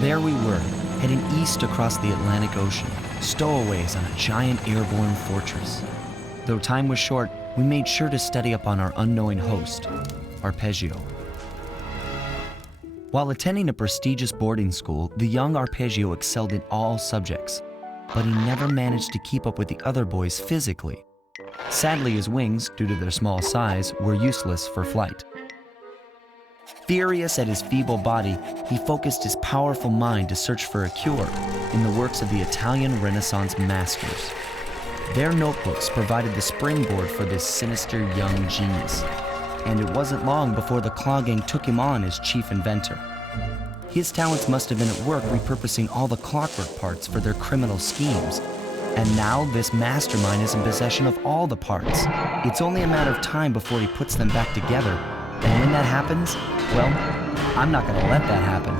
There we were, heading east across the Atlantic Ocean, stowaways on a giant airborne fortress. Though time was short, we made sure to study up on our unknowing host, Arpeggio. While attending a prestigious boarding school, the young Arpeggio excelled in all subjects, but he never managed to keep up with the other boys physically. Sadly, his wings, due to their small size, were useless for flight. Furious at his feeble body, he focused his powerful mind to search for a cure in the works of the Italian Renaissance masters. Their notebooks provided the springboard for this sinister young genius, and it wasn't long before the Claw Gang took him on as chief inventor. His talents must have been at work repurposing all the clockwork parts for their criminal schemes, and now this mastermind is in possession of all the parts. It's only a matter of time before he puts them back together, and when that happens, well, I'm not gonna let that happen.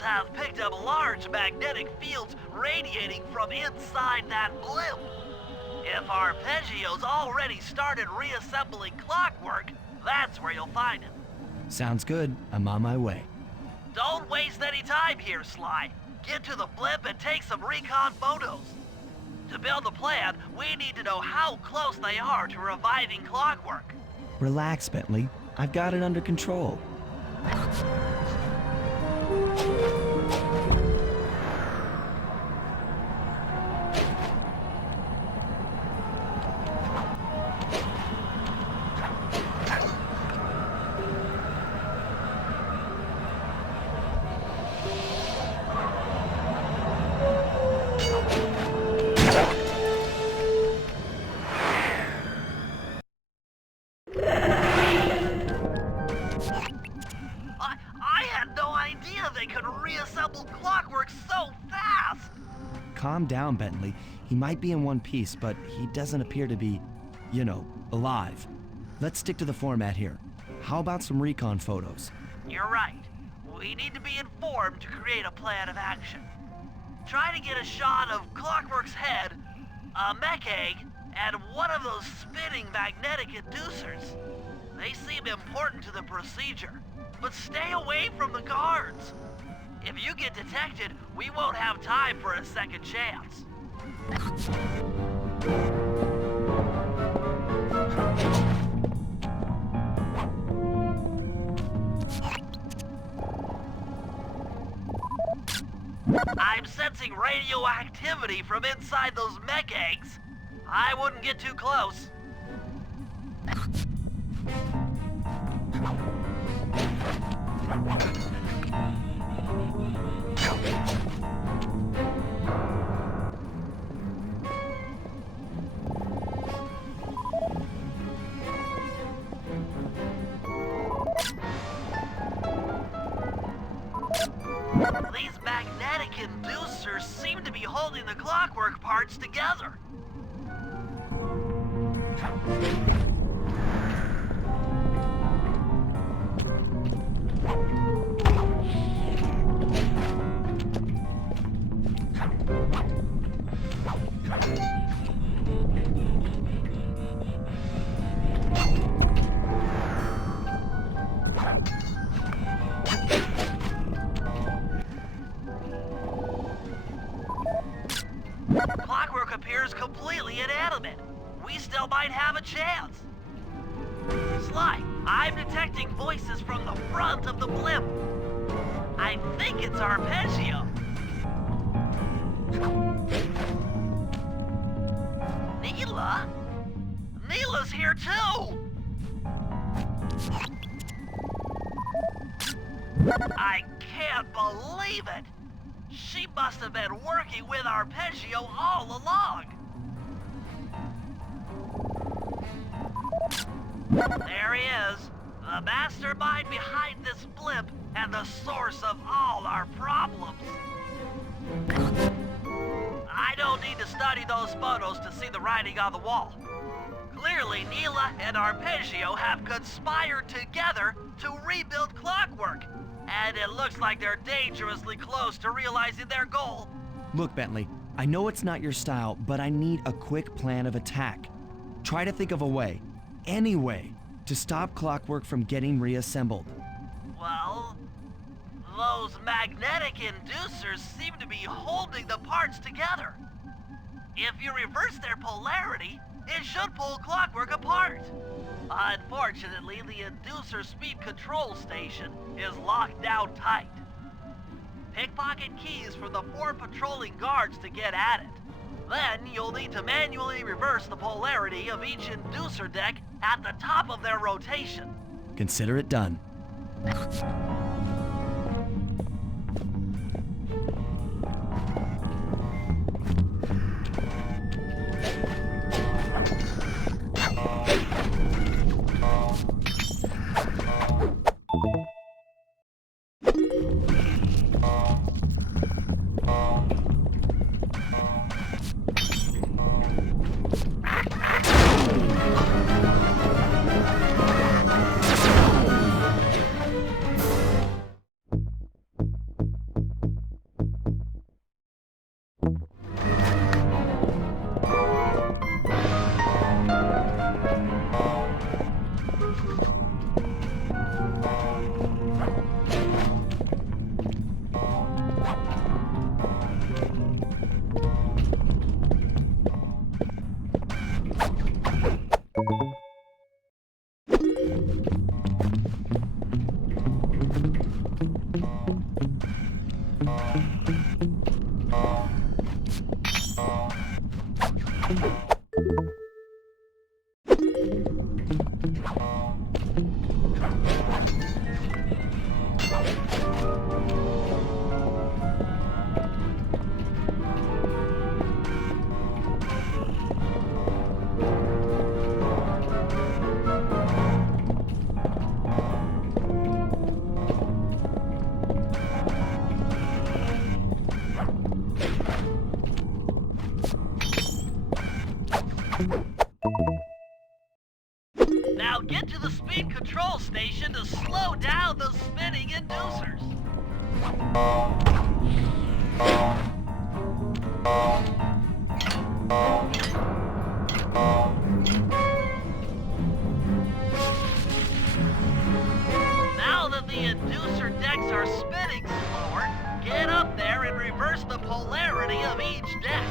Have picked up large magnetic fields radiating from inside that blimp. If Arpeggio's already started reassembling clockwork, that's where you'll find him. Sounds good. I'm on my way. Don't waste any time here, Sly. Get to the blimp and take some recon photos. To build the plan, we need to know how close they are to reviving clockwork. Relax, Bentley. I've got it under control. Calm down, Bentley. He might be in one piece, but he doesn't appear to be, alive. Let's stick to the format here. How about some recon photos? You're right. We need to be informed to create a plan of action. Try to get a shot of Clockwork's head, a mech egg, and one of those spinning magnetic inducers. They seem important to the procedure, but stay away from the guards. If you get detected, we won't have time for a second chance. I'm sensing radioactivity from inside those mech eggs. I wouldn't get too close. These magnetic inducers seem to be holding the clockwork parts together. Clockwork appears completely inanimate. We still might have a chance. Sly, I'm detecting voices from the front of the blimp. I think it's Arpeggio. Neela? Neela's here too! I can't believe it! She must have been working with Arpeggio all along! There he is, the mastermind behind this blimp and the source of all our problems. I don't need to study those photos to see the writing on the wall. Clearly, Neela and Arpeggio have conspired together to rebuild Clockwork, and it looks like they're dangerously close to realizing their goal. Look, Bentley, I know it's not your style, but I need a quick plan of attack. Try to think of a way, any way, to stop Clockwork from getting reassembled. Well, those magnetic inducers seem to be holding the parts together. If you reverse their polarity, it should pull Clockwork apart. Unfortunately, the inducer speed control station is locked down tight. Pickpocket keys from the 4 patrolling guards to get at it. Then you'll need to manually reverse the polarity of each inducer deck at the top of their rotation. Consider it done. Now get to the speed control station to slow down those spinning inducers. Now that the inducer decks are spinning slower, get up there and reverse the polarity of each deck.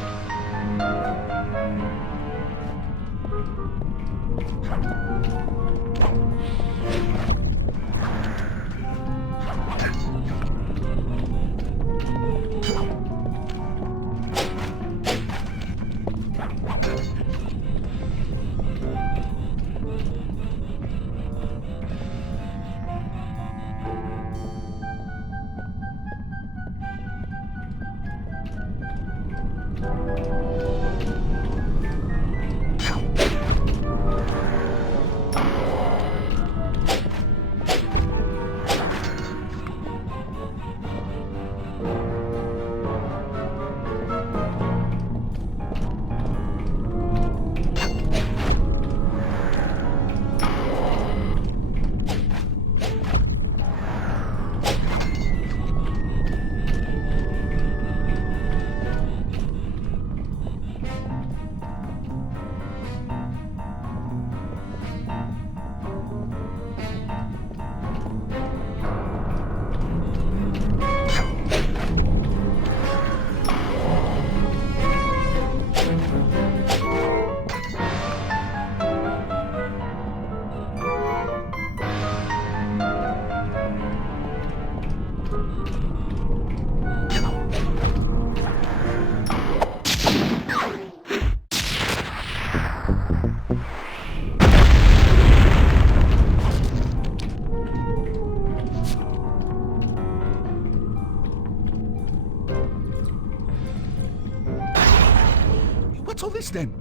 course then.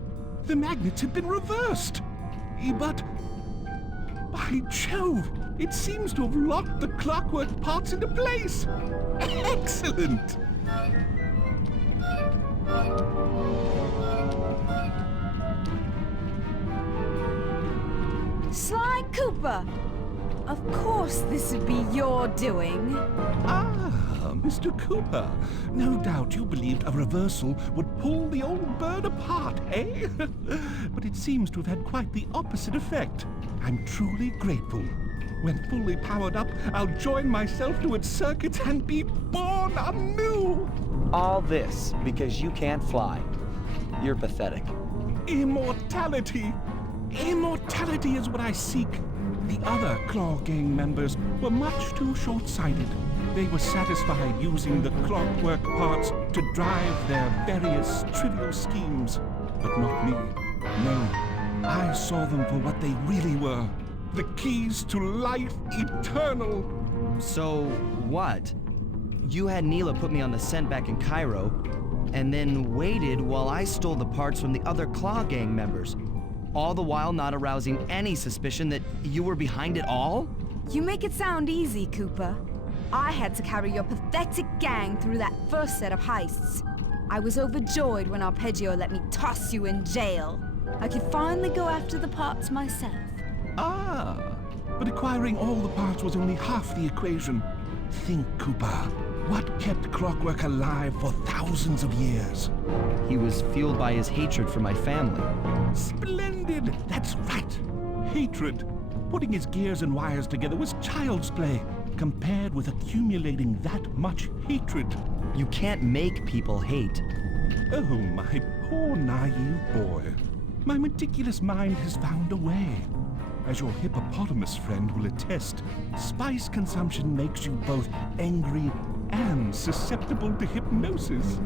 The magnets had been reversed. But, by Jove, it seems to have locked the clockwork parts into place. Excellent! Sly Cooper! Of course this would be your doing. Ah, Mr. Cooper. No doubt you believed a reversal would pull the old bird apart, eh? But it seems to have had quite the opposite effect. I'm truly grateful. When fully powered up, I'll join myself to its circuits and be born anew! All this because you can't fly. You're pathetic. Immortality! Immortality is what I seek. The other Claw Gang members were much too short-sighted. They were satisfied using the clockwork parts to drive their various trivial schemes. But not me. No, I saw them for what they really were. The keys to life eternal. So, what? You had Neela put me on the scent back in Cairo, and then waited while I stole the parts from the other Claw Gang members, all the while not arousing any suspicion that you were behind it all? You make it sound easy, Cooper. I had to carry your pathetic gang through that first set of heists. I was overjoyed when Arpeggio let me toss you in jail. I could finally go after the parts myself. Ah, but acquiring all the parts was only half the equation. Think, Cooper. What kept clockwork alive for thousands of years? He was fueled by his hatred for my family. Splendid! That's right. Hatred. Putting his gears and wires together was child's play, compared with accumulating that much hatred. You can't make people hate. Oh, my poor naive boy. My meticulous mind has found a way. As your hippopotamus friend will attest, spice consumption makes you both angry and susceptible to hypnosis.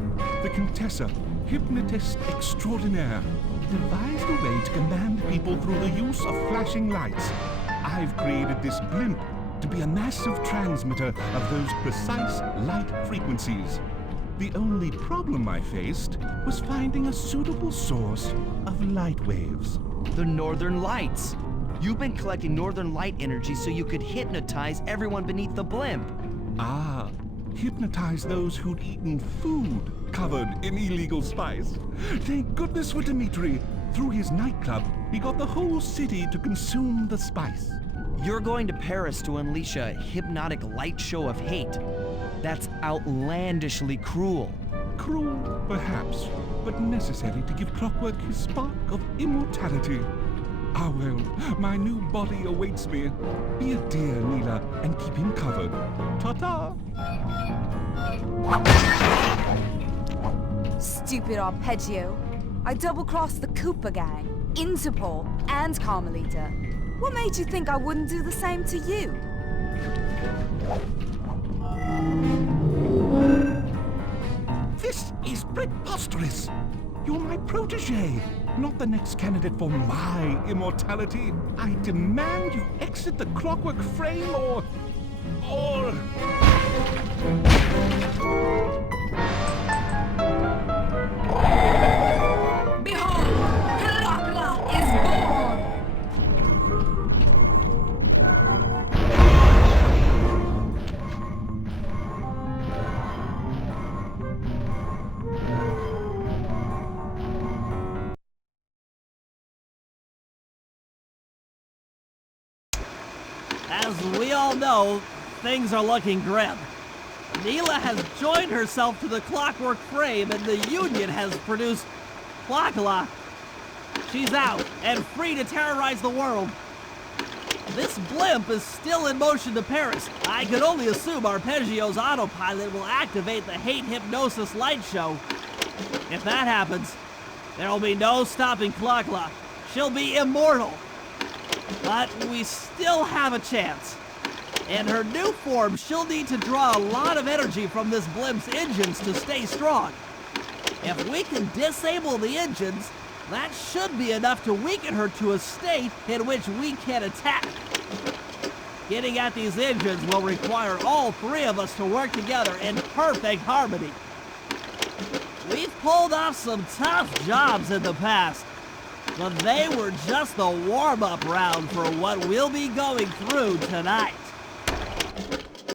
The Contessa, hypnotist extraordinaire, devised a way to command people through the use of flashing lights. I've created this Blimp to be a massive transmitter of those precise light frequencies. The only problem I faced was finding a suitable source of light waves. The Northern Lights. You've been collecting Northern Light energy so you could hypnotize everyone beneath the Blimp. Ah, hypnotize those who'd eaten food covered in illegal spice. Thank goodness for Dimitri. Through his nightclub, he got the whole city to consume the spice. You're going to Paris to unleash a hypnotic light show of hate. That's outlandishly cruel. Cruel, perhaps, but necessary to give clockwork his spark of immortality. Ah well, my new body awaits me. Be a dear, Neela, and keep him covered. Ta-ta! Stupid Arpeggio. I double-crossed the Cooper gang, Interpol, and Carmelita. What made you think I wouldn't do the same to you? This is preposterous! You're my protege, not the next candidate for my immortality. I demand you exit the clockwork frame or... Behold, Clockla is born! As we all know, things are looking grim. Neela has joined herself to the clockwork frame and the Union has produced Clockla. She's out and free to terrorize the world. This Blimp is still in motion to Paris. I could only assume Arpeggio's autopilot will activate the hate hypnosis light show. If that happens, there will be no stopping Clockla. She'll be immortal. But we still have a chance. In her new form, she'll need to draw a lot of energy from this Blimp's engines to stay strong. If we can disable the engines, that should be enough to weaken her to a state in which we can attack. Getting at these engines will require all three of us to work together in perfect harmony. We've pulled off some tough jobs in the past, but they were just the warm-up round for what we'll be going through tonight.